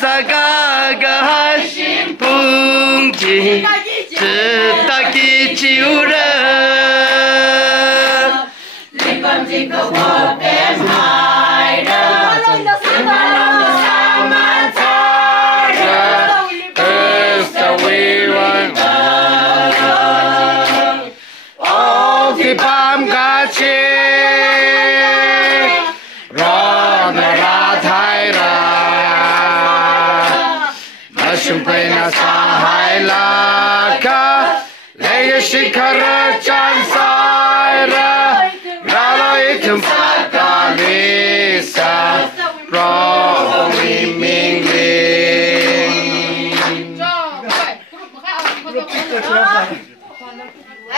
萨嘎嘎心碰见，只打给救人。你讲这个我变坏了，sama cara, kesawian oh kipam kaci, rona rathai ra, masumpai na sahai laka, leye shikara chan sai ra, ralo itum sakalisa, ro mi ming ling. 来，